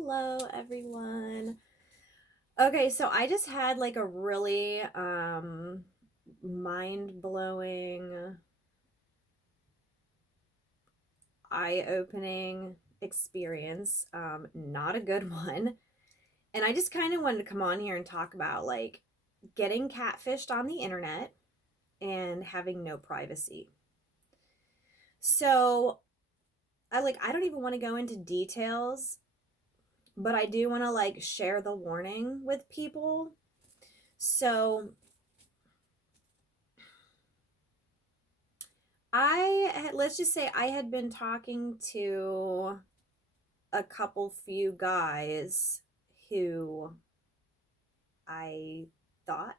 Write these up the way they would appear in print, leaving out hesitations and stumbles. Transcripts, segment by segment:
Hello, everyone. Okay, so I just had like a really mind-blowing, eye-opening experience. Not a good one. And I just kind of wanted to come on here and talk about like getting catfished on the internet and having no privacy. So, I don't even want to go into details, but I do want to like share the warning with people. So, let's just say I had been talking to a couple few guys who I thought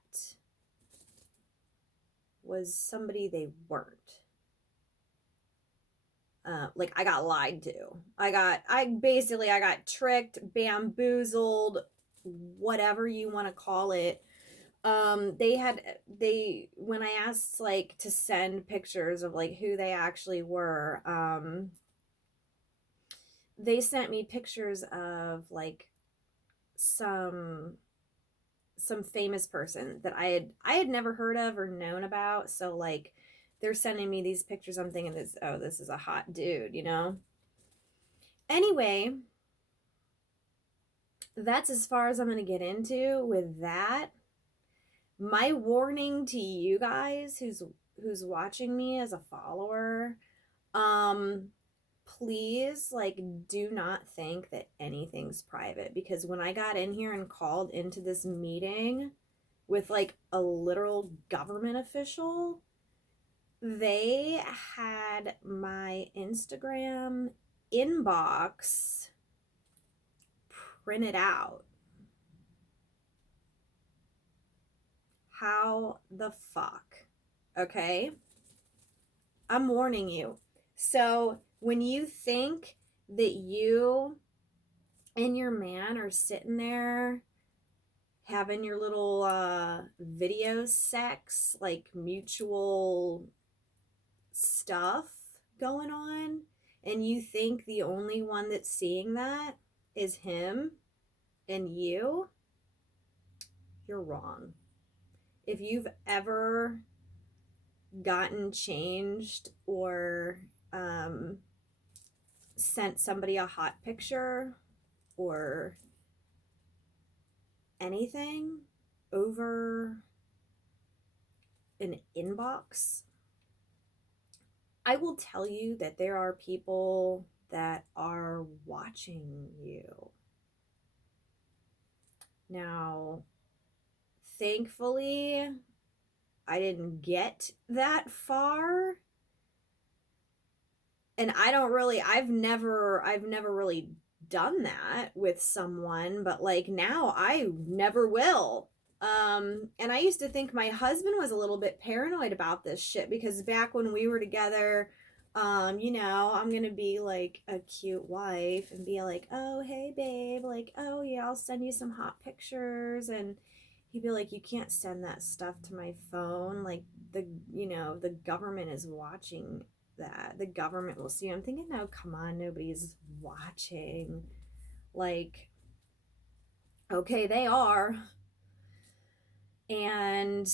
was somebody they weren't. Like I got lied to. I got tricked, bamboozled, whatever you want to call it. They when I asked like to send pictures of like who they actually were, they sent me pictures of like some some famous person that I had never heard of or known about. So like they're sending me these pictures. I'm thinking this is a hot dude, you know? Anyway, that's as far as I'm gonna get into with that. My warning to you guys who's watching me as a follower, um please like do not think that anything's private, because when I got in here and called into this meeting with like a literal government official, they had my Instagram inbox printed out. How the fuck? Okay? I'm warning you. So, when you think that you and your man are sitting there having your little video sex, like mutual stuff going on, and you think the only one that's seeing that is him and you're wrong. If you've ever gotten changed or um, sent somebody a hot picture or anything over an inbox, I will tell you that there are people that are watching you. Now, thankfully, I didn't get that far. And I've never really done that with someone, but like now I never will. And I used to think my husband was a little bit paranoid about this shit, because back when we were together, I'm gonna be like a cute wife and be like, oh hey babe, like, oh yeah, I'll send you some hot pictures, and he'd be like, you can't send that stuff to my phone, like the government is watching, that the government will see. I'm thinking, no, come on, nobody's watching. Like, okay, they are. And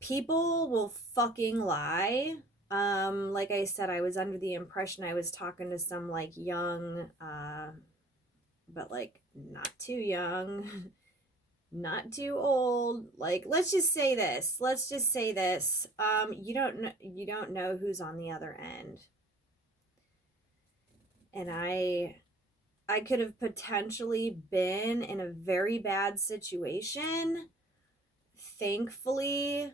people will fucking lie. Like I said, I was under the impression I was talking to some like young, but like not too young, not too old. Like, let's just say this. You don't know who's on the other end. And I could have potentially been in a very bad situation. Thankfully,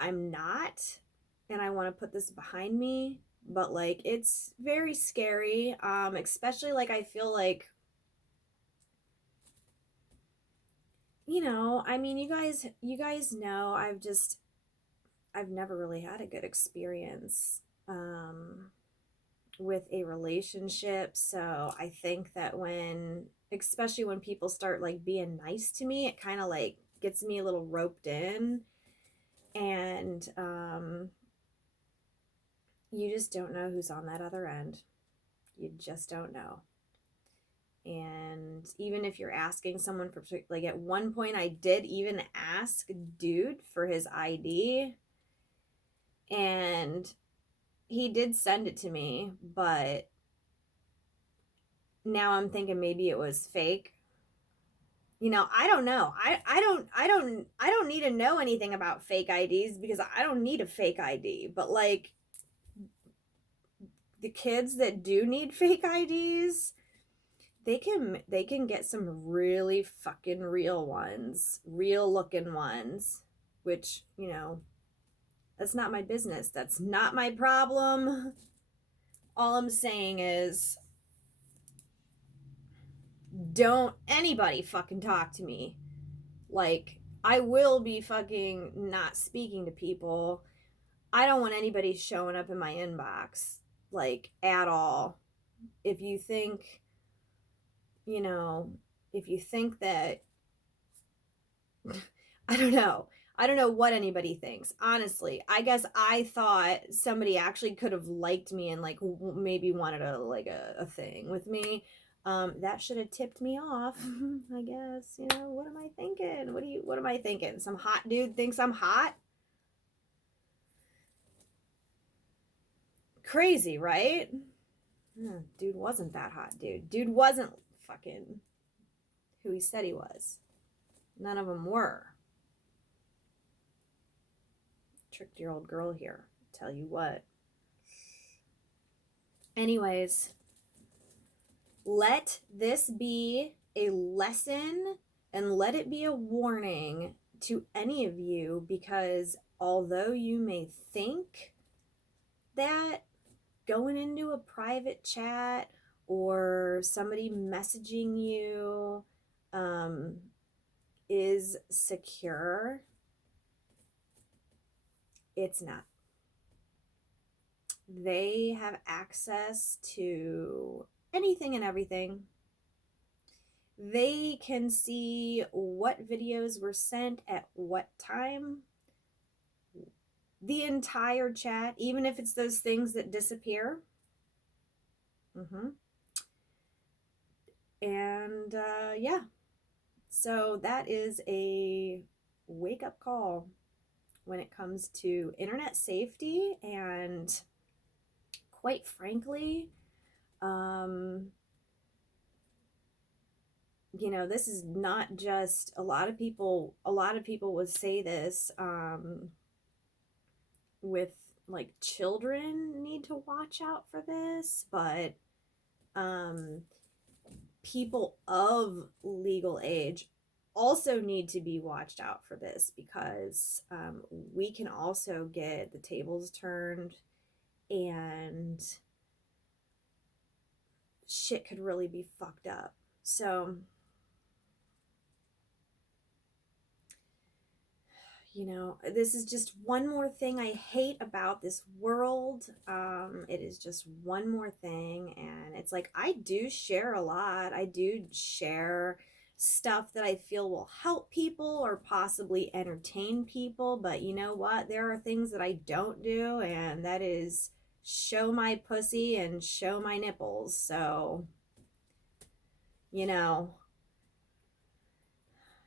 I'm not, and I want to put this behind me, but like it's very scary, especially like I feel like, I mean, you guys know I've never really had a good experience with a relationship. So I think that especially when people start like being nice to me, it kind of like gets me a little roped in. And you just don't know who's on that other end. You just don't know. And even if you're asking someone for, like, at one point I did even ask dude for his ID, and he did send it to me, but now I'm thinking maybe it was fake. You know, I don't know. I don't need to know anything about fake IDs because I don't need a fake ID. But like the kids that do need fake IDs, they can get some really fucking real ones, real looking ones, which, you know, that's not my business. That's not my problem. All I'm saying is don't anybody fucking talk to me. Like, I will be fucking not speaking to people. I don't want anybody showing up in my inbox, like, at all. If you think, you know, if you think that, I don't know. I don't know what anybody thinks. Honestly, I guess I thought somebody actually could have liked me and like maybe wanted a thing with me. That should have tipped me off. I guess, you know, what am I thinking? What am I thinking? Some hot dude thinks I'm hot? Crazy, right? Dude wasn't that hot, dude. Dude wasn't fucking who he said he was. None of them were. Tricked your old girl here. Tell you what. Anyways, let this be a lesson and let it be a warning to any of you, because although you may think that going into a private chat or somebody messaging you is secure, it's not. They have access to anything and everything. They can see what videos were sent at what time. The entire chat, even if it's those things that disappear. And yeah. So that is a wake-up call when it comes to internet safety, and quite frankly, you know, this is not just a lot of people would say this with like children need to watch out for this, but people of legal age also need to be watched out for this, because we can also get the tables turned and shit could really be fucked up. So, you know, this is just one more thing I hate about this world. It is just one more thing. And it's like, I do share a lot. I do share stuff that I feel will help people or possibly entertain people. But you know what? There are things that I don't do, and that is show my pussy and show my nipples. So, you know,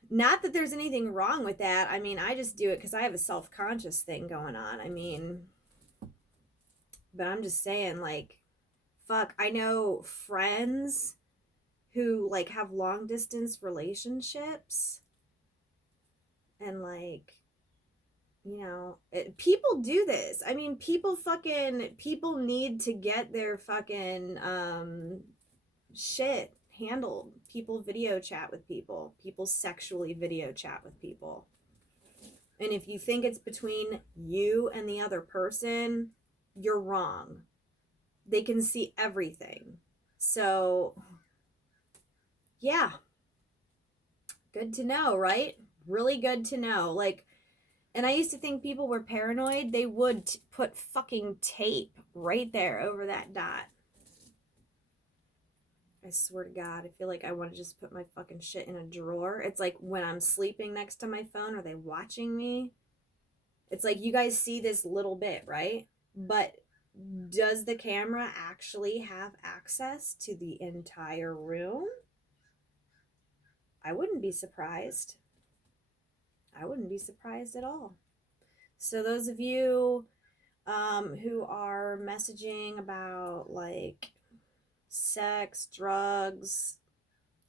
not that there's anything wrong with that. I mean, I just do it because I have a self-conscious thing going on. I mean, but I'm just saying, like, fuck, I know friends who like have long distance relationships, and like, you know, people do this. I mean, people need to get their fucking shit handled. People video chat with people. People sexually video chat with people. And if you think it's between you and the other person, you're wrong. They can see everything. So, yeah. Good to know, right? Really good to know. Like, and I used to think people were paranoid. They would put fucking tape right there over that dot. I swear to God, I feel like I want to just put my fucking shit in a drawer. It's like when I'm sleeping next to my phone, are they watching me? It's like, you guys see this little bit, right? But does the camera actually have access to the entire room? I wouldn't be surprised. I wouldn't be surprised at all. So those of you who are messaging about like sex, drugs,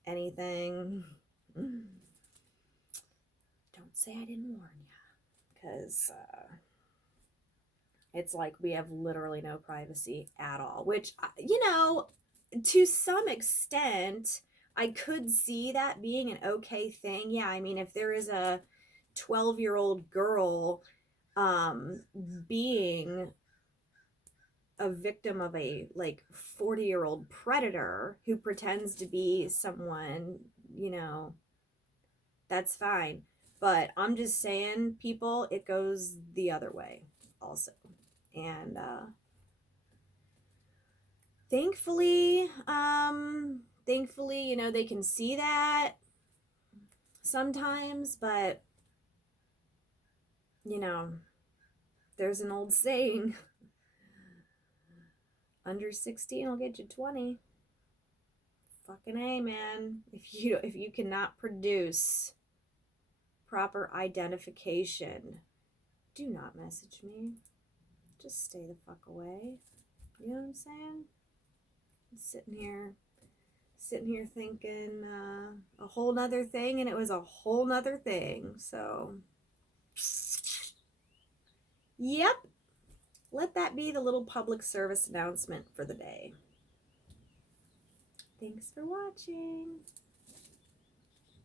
anything, don't say I didn't warn you, because it's like we have literally no privacy at all, which, you know, to some extent, I could see that being an okay thing. Yeah, I mean, if there is a 12-year-old girl being a victim of a like 40-year-old predator who pretends to be someone, you know, that's fine. But I'm just saying, people, it goes the other way also. And thankfully, you know, they can see that sometimes, but you know, there's an old saying, under 16 will get you 20. Fucking A, man. If you cannot produce proper identification, do not message me. Just stay the fuck away. You know what I'm saying? I'm sitting here thinking a whole nother thing, and it was a whole nother thing. So yep, let that be the little public service announcement for the day. Thanks for watching.